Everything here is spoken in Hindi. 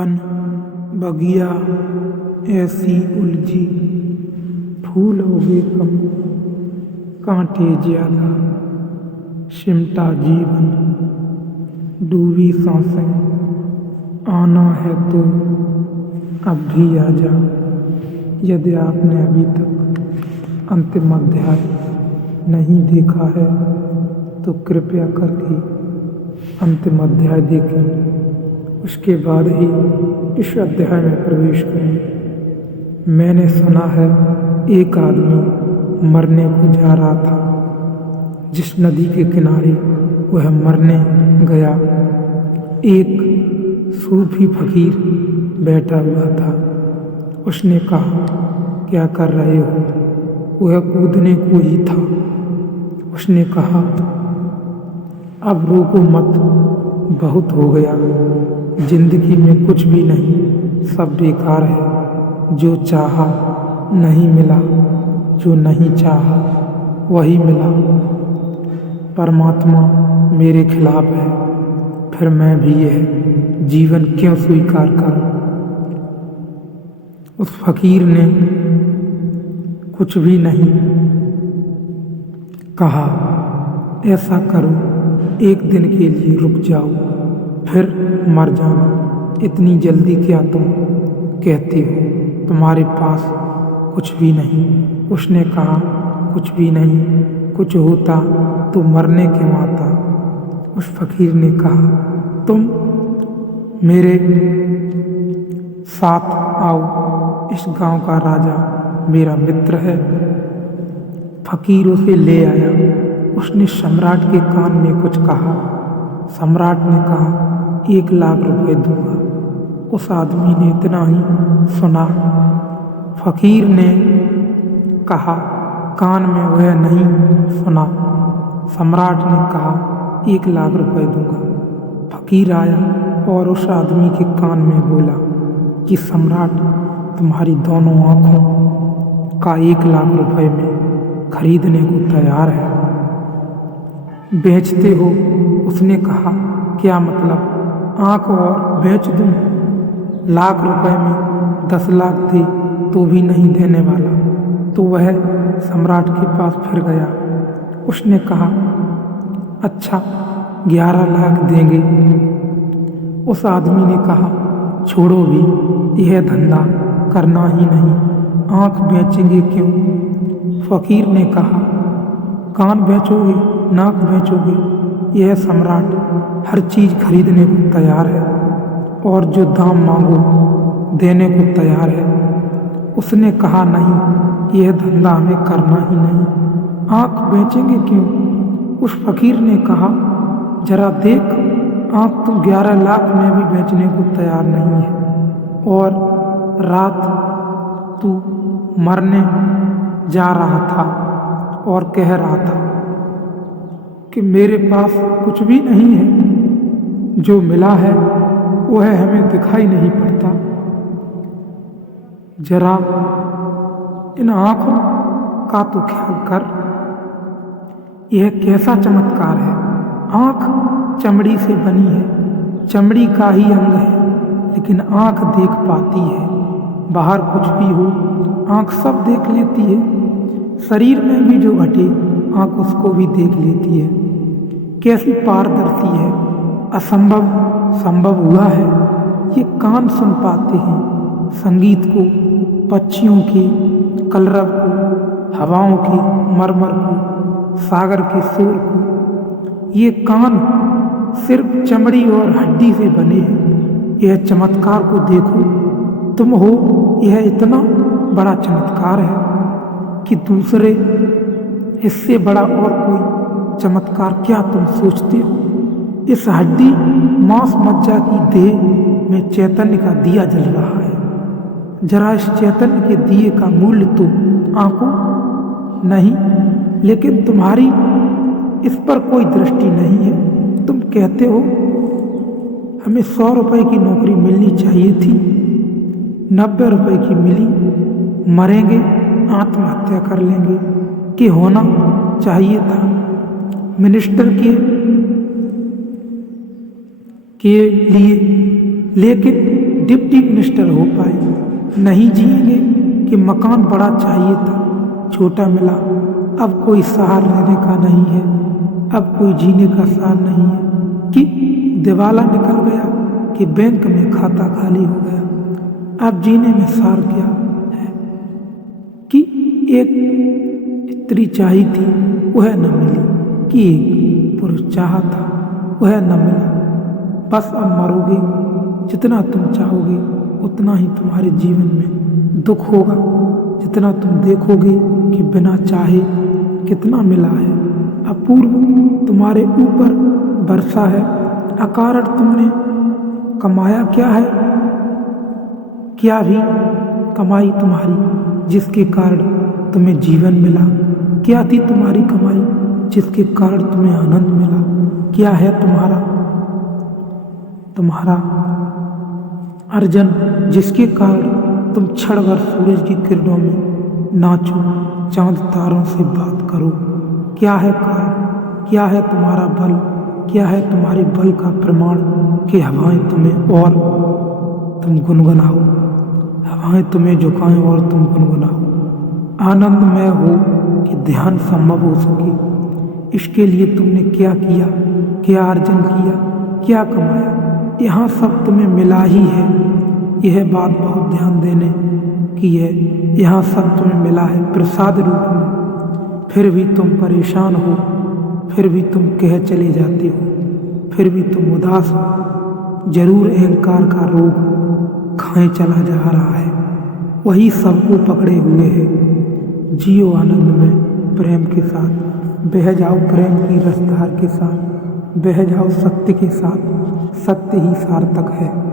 वन बगिया ऐसी उलझी, फूल उगे कम, कांटे ज्यादा, सिमटा जीवन, डूबी सांसें, आना है तो अब भी आ जा। यदि आपने अभी तक अंतिम अध्याय नहीं देखा है तो कृपया करके अंतिम अध्याय देखें, उसके बाद ही इस अध्याय में प्रवेश करें। मैंने सुना है एक आदमी मरने को जा रहा था। जिस नदी के किनारे वह मरने गया, एक सूफी फकीर बैठा हुआ था। उसने कहा, क्या कर रहे हो? वह कूदने को ही था। उसने कहा, अब रोको मत, बहुत हो गया। जिंदगी में कुछ भी नहीं, सब बेकार है। जो चाहा नहीं मिला, जो नहीं चाहा वही मिला। परमात्मा मेरे खिलाफ है, फिर मैं भी यह जीवन क्यों स्वीकार करूं? उस फकीर ने कुछ भी नहीं कहा। ऐसा करो, एक दिन के लिए रुक जाओ, फिर मर जाना। इतनी जल्दी क्या तुम कहते हो? तुम्हारे पास कुछ भी नहीं। उसने कहा, कुछ भी नहीं, कुछ होता तो मरने क्यों आता? उस फकीर ने कहा, तुम मेरे साथ आओ, इस गांव का राजा मेरा मित्र है। फकीर उसे ले आया। उसने सम्राट के कान में कुछ कहा। सम्राट ने कहा, 1 लाख रुपए दूंगा। उस आदमी ने इतना ही सुना। फकीर ने कहा, कान में वह नहीं सुना। सम्राट ने कहा, 1 लाख रुपए दूंगा। फकीर आया और उस आदमी के कान में बोला कि सम्राट तुम्हारी दोनों आंखों का 1 लाख रुपए में खरीदने को तैयार है। बेचते हो? उसने कहा, क्या मतलब? आंख और बेच दूं? लाख रुपए में 10 लाख थे तो भी नहीं देने वाला। तो वह सम्राट के पास फिर गया। उसने कहा, अच्छा 11 लाख देंगे। उस आदमी ने कहा, छोड़ो भी, यह धंधा करना ही नहीं। आंख बेचेंगे क्यों? फकीर ने कहा, कान बेचोगे, नाक बेचोगे? यह सम्राट हर चीज खरीदने को तैयार है और जो दाम मांगो देने को तैयार है। उसने कहा, नहीं, यह धंधा हमें करना ही नहीं। आंख बेचेंगे क्यों? उस फकीर ने कहा, जरा देख, आंख तो 11 लाख में भी बेचने को तैयार नहीं है और रात तू मरने जा रहा था और कह रहा था कि मेरे पास कुछ भी नहीं है। जो मिला है वह हमें दिखाई नहीं पड़ता। जरा इन आंखों का तो ख्याल कर। यह कैसा चमत्कार है? आंख चमड़ी से बनी है, चमड़ी का ही अंग है, लेकिन आंख देख पाती है। बाहर कुछ भी हो, आंख सब देख लेती है। शरीर में भी जो घटे, आंख उसको भी देख लेती है। कैसी पारदर्शी है! असंभव संभव हुआ है। ये कान सुन पाते हैं संगीत को, पक्षियों के कलरव को, हवाओं के मरमर को, सागर के शोर को। ये कान सिर्फ चमड़ी और हड्डी से बने हैं। यह चमत्कार को देखो, तुम हो, यह इतना बड़ा चमत्कार है कि दूसरे इससे बड़ा और कोई चमत्कार क्या तुम सोचते हो? इस हड्डी मांस मज्जा की देह में चैतन्य का दिया जल रहा है। जरा इस चैतन्य के दिए का मूल्य तो आंखों नहीं, लेकिन तुम्हारी इस पर कोई दृष्टि नहीं है। तुम कहते हो हमें 100 रुपए की नौकरी मिलनी चाहिए थी, 90 रुपए की मिली, मरेंगे, आत्महत्या कर लेंगे कि होना चाहिए था मिनिस्टर के लिए, लेकिन डिप्टी मिनिस्टर हो पाए। नहीं जिएंगे कि मकान बड़ा चाहिए था, छोटा मिला। अब कोई सहार रहने का नहीं है, अब कोई जीने का सार नहीं है। कि दिवाला निकल गया, कि बैंक में खाता खाली हो गया। अब जीने में सार क्या है? कि एक स्त्री चाही थी वह न मिली, कि एक पुरुष चाहा था वह न मिला। बस अब मरोगे, जितना तुम चाहोगे उतना ही तुम्हारे जीवन में दुख होगा। जितना तुम देखोगे कि बिना चाहे कितना मिला है। अपूर्व तुम्हारे ऊपर बरसा है, अकारण तुमने कमाया क्या है? क्या भी कमाई तुम्हारी जिसके कारण तुम्हें जीवन मिला? क्या थी तुम्हारी कमाई जिसके कारण तुम्हें आनंद मिला? क्या है तुम्हारा अर्जन जिसके कारण तुम क्षण भर सूरज की किरणों में नाचो, चांद तारों से बात करो? क्या है कारण? क्या है तुम्हारा बल? क्या है तुम्हारे बल का प्रमाण कि हवाएं तुम्हें और तुम गुनगुनाओ, हवाएं तुम्हें झुकाएं और तुम गुनगुनाओ? आनंदमय हो कि ध्यान संभव हो सके, इसके लिए तुमने क्या किया, क्या अर्जन किया, क्या कमाया? यहाँ सब तुम्हें मिला ही है। यह बात बहुत ध्यान देने की है। यहाँ सब तुम्हें मिला है प्रसाद रूप में। फिर भी तुम परेशान हो, फिर भी तुम कह चले जाते हो, फिर भी तुम उदास हो। जरूर अहंकार का रोग खाए चला जा रहा है, वही सबको पकड़े हुए है। जियो आनंद में प्रेम के साथ, बह जाओ प्रेम की रफ्तार के साथ, बह जाओ सत्य के साथ। सत्य ही सार्थक है।